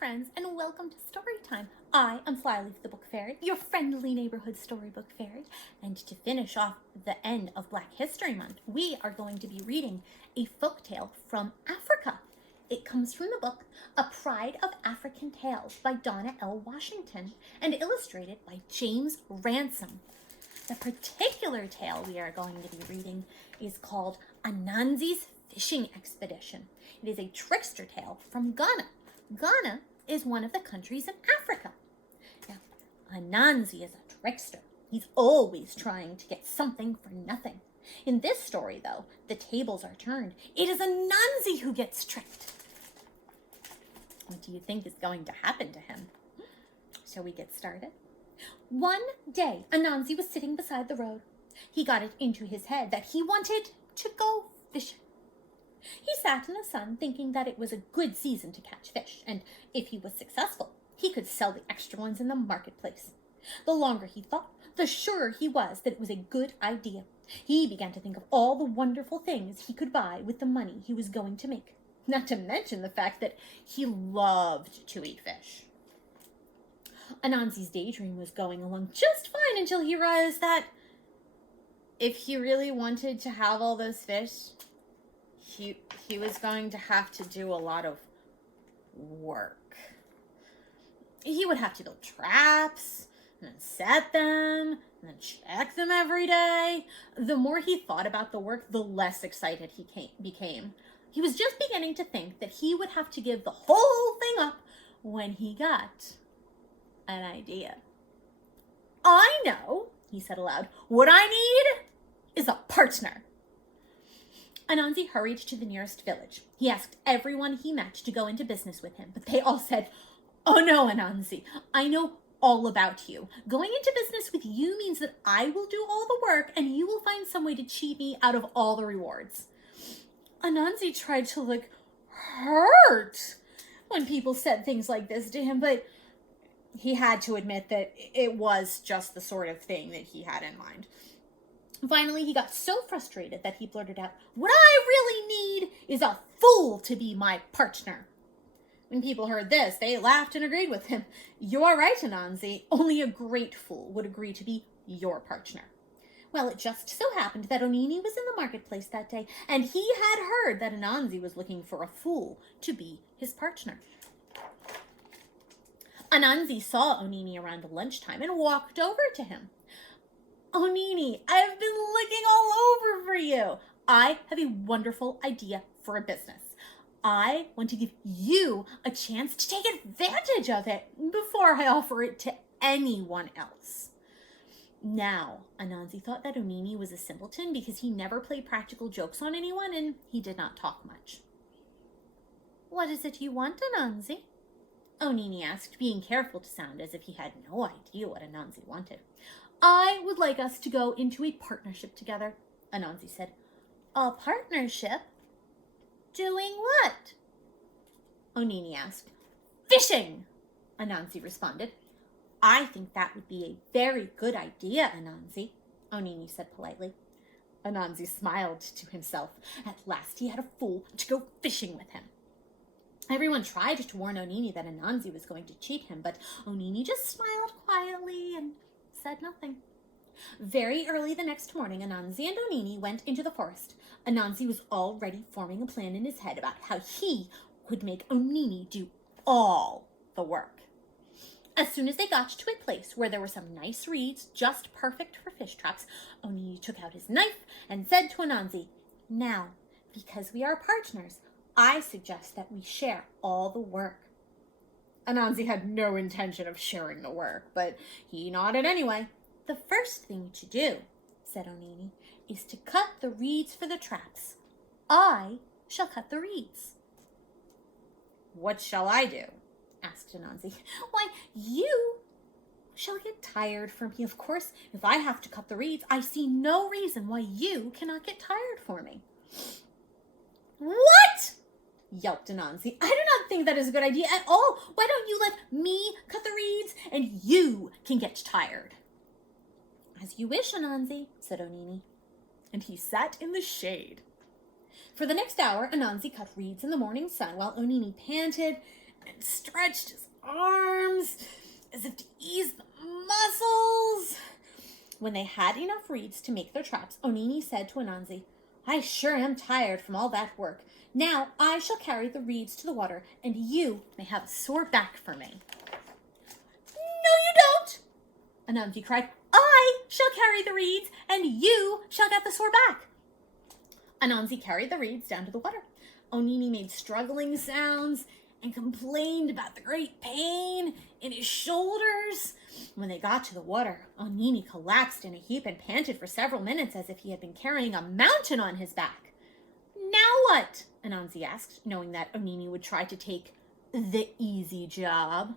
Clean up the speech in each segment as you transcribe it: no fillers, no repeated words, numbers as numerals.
friends, and welcome to Storytime. I am Flyleaf the Book Fairy, your friendly neighborhood storybook fairy, and to finish off the end of Black History Month, we are going to be reading a folktale from Africa. It comes from the book A Pride of African Tales by Donna L. Washington and illustrated by James Ransome. The particular tale we are going to be reading is called Anansi's Fishing Expedition. It is a trickster tale from Ghana. Ghana is one of the countries in Africa. Now, Anansi is a trickster. He's always trying to get something for nothing. In this story, though, the tables are turned. It is Anansi who gets tricked. What do you think is going to happen to him? Shall we get started? One day, Anansi was sitting beside the road. He got it into his head that he wanted to go fishing. He sat in the sun thinking that it was a good season to catch fish, and if he was successful, he could sell the extra ones in the marketplace. The longer he thought, the surer he was that it was a good idea. He began to think of all the wonderful things he could buy with the money he was going to make, not to mention the fact that he loved to eat fish. Anansi's daydream was going along just fine until he realized that if he really wanted to have all those fish, he was going to have to do a lot of work. He would have to build traps, and then set them, and then check them every day. The more he thought about the work, the less excited he became. He was just beginning to think that he would have to give the whole thing up when he got an idea. "I know," he said aloud. "What I need is a partner." Anansi hurried to the nearest village. He asked everyone he met to go into business with him, but they all said, "Oh no, Anansi, I know all about you. Going into business with you means that I will do all the work and you will find some way to cheat me out of all the rewards." Anansi tried to look hurt when people said things like this to him, but he had to admit that it was just the sort of thing that he had in mind. Finally, he got so frustrated that he blurted out, "What I really need is a fool to be my partner." When people heard this, they laughed and agreed with him. "You're right, Anansi. Only a great fool would agree to be your partner." Well, it just so happened that Onini was in the marketplace that day, and he had heard that Anansi was looking for a fool to be his partner. Anansi saw Onini around lunchtime and walked over to him. "Onini, I've been looking all over for you. I have a wonderful idea for a business. I want to give you a chance to take advantage of it before I offer it to anyone else." Now, Anansi thought that Onini was a simpleton because he never played practical jokes on anyone and he did not talk much. "What is it you want, Anansi?" Onini asked, being careful to sound as if he had no idea what Anansi wanted. "I would like us to go into a partnership together," Anansi said. "A partnership? Doing what?" Onini asked. "Fishing," Anansi responded. "I think that would be a very good idea, Anansi," Onini said politely. Anansi smiled to himself. At last he had a fool to go fishing with him. Everyone tried to warn Onini that Anansi was going to cheat him, but Onini just smiled quietly and said nothing. Very early the next morning, Anansi and Onini went into the forest. Anansi was already forming a plan in his head about how he would make Onini do all the work. As soon as they got to a place where there were some nice reeds, just perfect for fish traps, Onini took out his knife and said to Anansi, "Now, because we are partners, I suggest that we share all the work." Anansi had no intention of sharing the work, but he nodded anyway. "The first thing to do," said Onini, "is to cut the reeds for the traps. I shall cut the reeds." "What shall I do?" asked Anansi. "Why, you shall get tired for me, of course. If I have to cut the reeds, I see no reason why you cannot get tired for me." "What?" yelped Anansi. "I do not think that is a good idea at all. Why don't you let me cut the reeds and you can get tired?" "As you wish, Anansi," said Onini. And he sat in the shade. For the next hour, Anansi cut reeds in the morning sun while Onini panted and stretched his arms as if to ease the muscles. When they had enough reeds to make their traps, Onini said to Anansi, "I sure am tired from all that work. Now I shall carry the reeds to the water, and you may have a sore back for me." "No, you don't!" Anansi cried. "I shall carry the reeds, and you shall get the sore back." Anansi carried the reeds down to the water. Onini made struggling sounds and complained about the great pain in his shoulders. When they got to the water, Onini collapsed in a heap and panted for several minutes as if he had been carrying a mountain on his back. "Now what?" Anansi asked, knowing that Onini would try to take the easy job.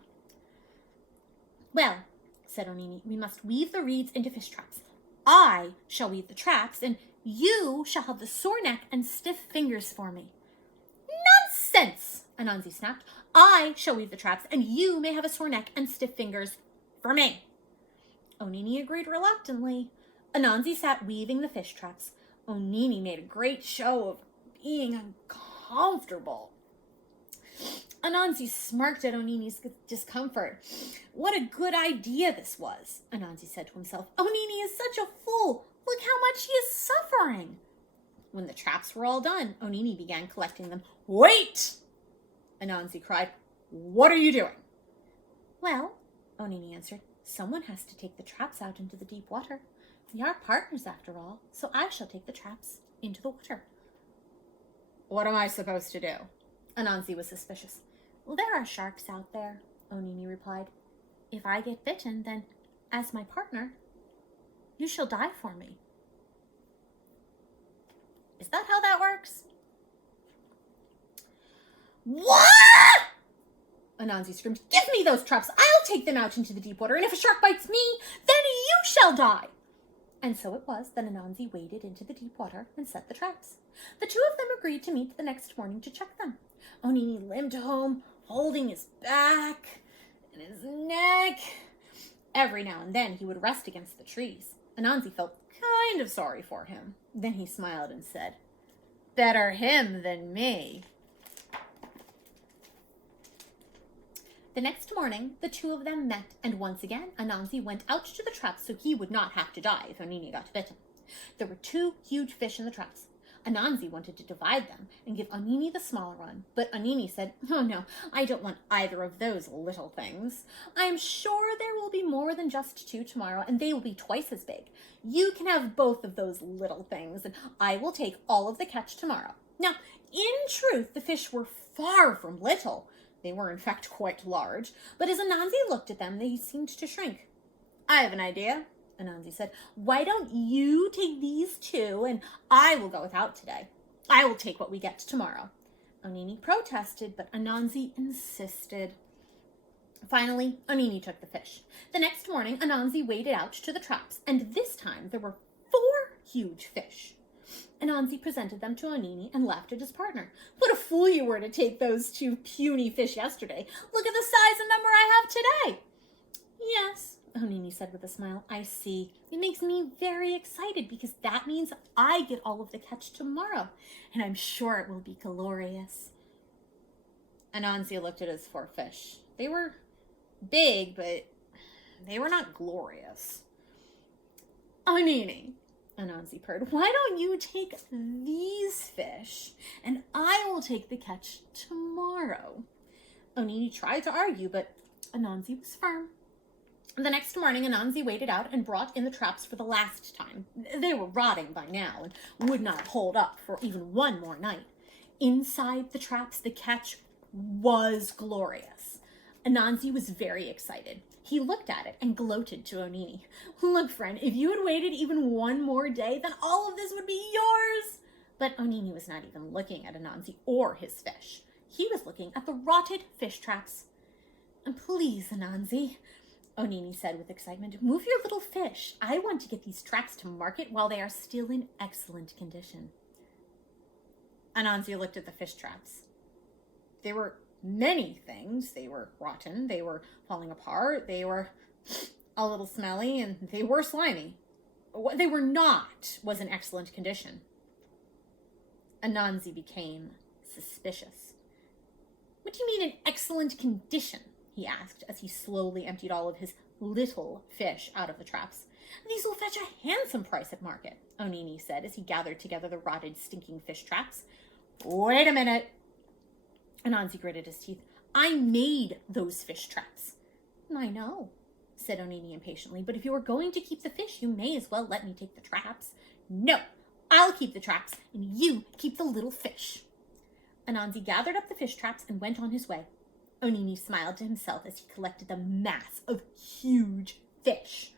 "Well," said Onini, "we must weave the reeds into fish traps. I shall weave the traps, and you shall have the sore neck and stiff fingers for me." "Nonsense!" Anansi snapped. "I shall weave the traps, and you may have a sore neck and stiff fingers for me." Onini agreed reluctantly. Anansi sat weaving the fish traps. Onini made a great show of being uncomfortable. Anansi smirked at Onini's discomfort. What a good idea this was, Anansi said to himself. Onini is such a fool. Look how much he is suffering. When the traps were all done, Onini began collecting them. "Wait!" Anansi cried. "What are you doing?" "Well," Onini answered, "someone has to take the traps out into the deep water. We are partners after all, so I shall take the traps into the water." "What am I supposed to do?" Anansi was suspicious. "Well, there are sharks out there," Onini replied. "If I get bitten, then, as my partner, you shall die for me." Is that how that works? "What?" Anansi screamed. "Give me those traps. I'll take them out into the deep water, and if a shark bites me, then you shall die." And so it was that Anansi waded into the deep water and set the traps. The two of them agreed to meet the next morning to check them. Onini limped home, holding his back and his neck. Every now and then he would rest against the trees. Anansi felt kind of sorry for him. Then he smiled and said, "Better him than me." The next morning, the two of them met, and once again, Anansi went out to the traps so he would not have to die if Onini got bitten. There were 2 huge fish in the traps. Anansi wanted to divide them and give Onini the smaller one, but Onini said, "Oh no, I don't want either of those little things. I am sure there will be more than just 2 tomorrow, and they will be twice as big. You can have both of those little things, and I will take all of the catch tomorrow." Now, in truth, the fish were far from little. They were, in fact, quite large, but as Anansi looked at them, they seemed to shrink. "I have an idea," Anansi said. "Why don't you take these 2, and I will go without today. I will take what we get tomorrow." Onini protested, but Anansi insisted. Finally, Onini took the fish. The next morning, Anansi waded out to the traps, and this time there were 4 huge fish. Anansi presented them to Onini and laughed at his partner. "What a fool you were to take those 2 puny fish yesterday. Look at the size and number I have today." "Yes," Onini said with a smile, "I see. It makes me very excited because that means I get all of the catch tomorrow, and I'm sure it will be glorious." Anansi looked at his 4 fish. They were big, but they were not glorious. "Onini," Anansi purred, "why don't you take these fish, and I will take the catch tomorrow?" Onini tried to argue, but Anansi was firm. The next morning, Anansi waded out and brought in the traps for the last time. They were rotting by now and would not hold up for even one more night. Inside the traps, the catch was glorious. Anansi was very excited. He looked at it and gloated to Onini. "Look, friend, if you had waited even one more day, then all of this would be yours." But Onini was not even looking at Anansi or his fish. He was looking at the rotted fish traps. "Please, Anansi," Onini said with excitement, "move your little fish. I want to get these traps to market while they are still in excellent condition." Anansi looked at the fish traps. They were many things. They were rotten, they were falling apart, they were a little smelly, and they were slimy. What they were not was in excellent condition. Anansi became suspicious. "But What do you mean in excellent condition? He asked as he slowly emptied all of his little fish out of the traps. These will fetch a handsome price at market, Onini said as he gathered together the rotted, stinking fish traps. Wait a minute. Anansi gritted his teeth. I made those fish traps. I know, said Onini impatiently, but if you are going to keep the fish, you may as well let me take the traps. No, I'll keep the traps, and you keep the little fish. Anansi gathered up the fish traps and went on his way. Onini smiled to himself as he collected the mass of huge fish.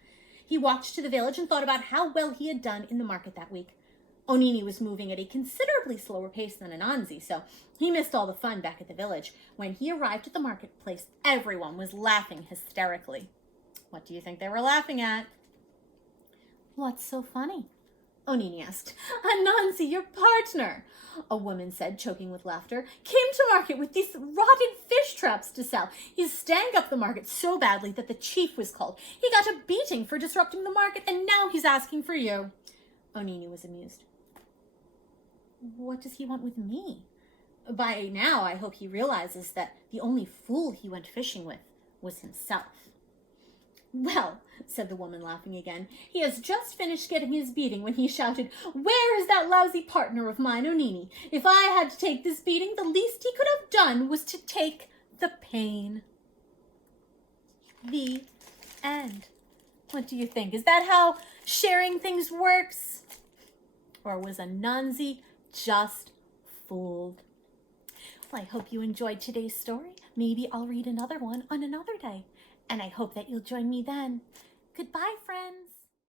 He walked to the village and thought about how well he had done in the market that week. Onini was moving at a considerably slower pace than Anansi, so he missed all the fun back at the village. When he arrived at the marketplace, everyone was laughing hysterically. What do you think they were laughing at? What's so funny? Onini asked. Anansi, your partner, a woman said, choking with laughter, came to market with these rotted fish traps to sell. He stank up the market so badly that the chief was called. He got a beating for disrupting the market, and now he's asking for you. Onini was amused. What does he want with me? By now, I hope he realizes that the only fool he went fishing with was himself. Well, said the woman, laughing again, he has just finished getting his beating when he shouted, Where is that lousy partner of mine, Onini? If I had to take this beating, the least he could have done was to take the pain. The end. What do you think? Is that how sharing things works? Or was Anansi just fooled? Well, I hope you enjoyed today's story. Maybe I'll read another one on another day. And I hope that you'll join me then. Goodbye, friends.